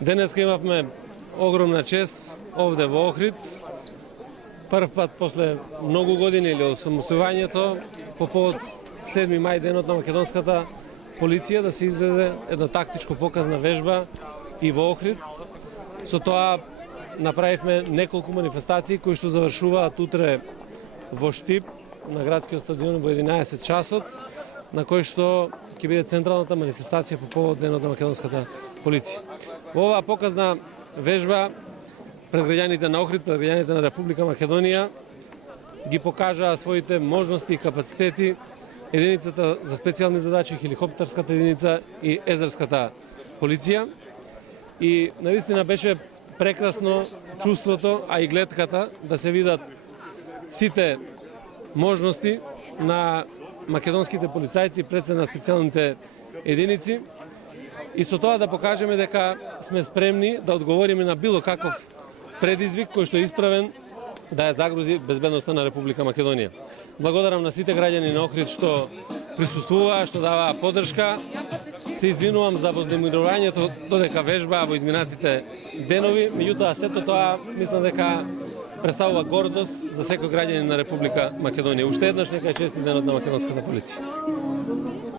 Денеска имавме огромна чест овде во Охрид. Прв пат после многу години или од самостојувањето по повод 7 мај денот на македонската полиција да се изведе една тактичко показна вежба и во Охрид. Со тоа направивме неколку манифестации кои што завршуваат утре во Штип на градскиот стадион во 11 часот, на кој што ќе биде централната манифестација по повод денот на македонската полиција. Во оваа показна вежба пред граѓаните на Охрид, пред граѓаните на Република Македонија ги покажаа своите можности и капацитети единицата за специјални задачи, хеликоптерската единица и езерската полиција. И навистина беше прекрасно чувството, а и гледката да се видат сите можности на македонските полицајци пред се на специјалните единици и со тоа да покажеме дека сме спремни да одговориме на било каков предизвик кој што е исправен да ја загрози безбедноста на Република Македонија. Благодарам на сите граѓани на Охрид што присуствуваа, што даваа поддршка. Се извинувам за вознемирувањето додека вежба во изминатите денови, меѓутоа сето тоа мислам дека представува гордост за секој граѓанин на Република Македонија. Уште еднаш нека е честит денот на македонската полиција.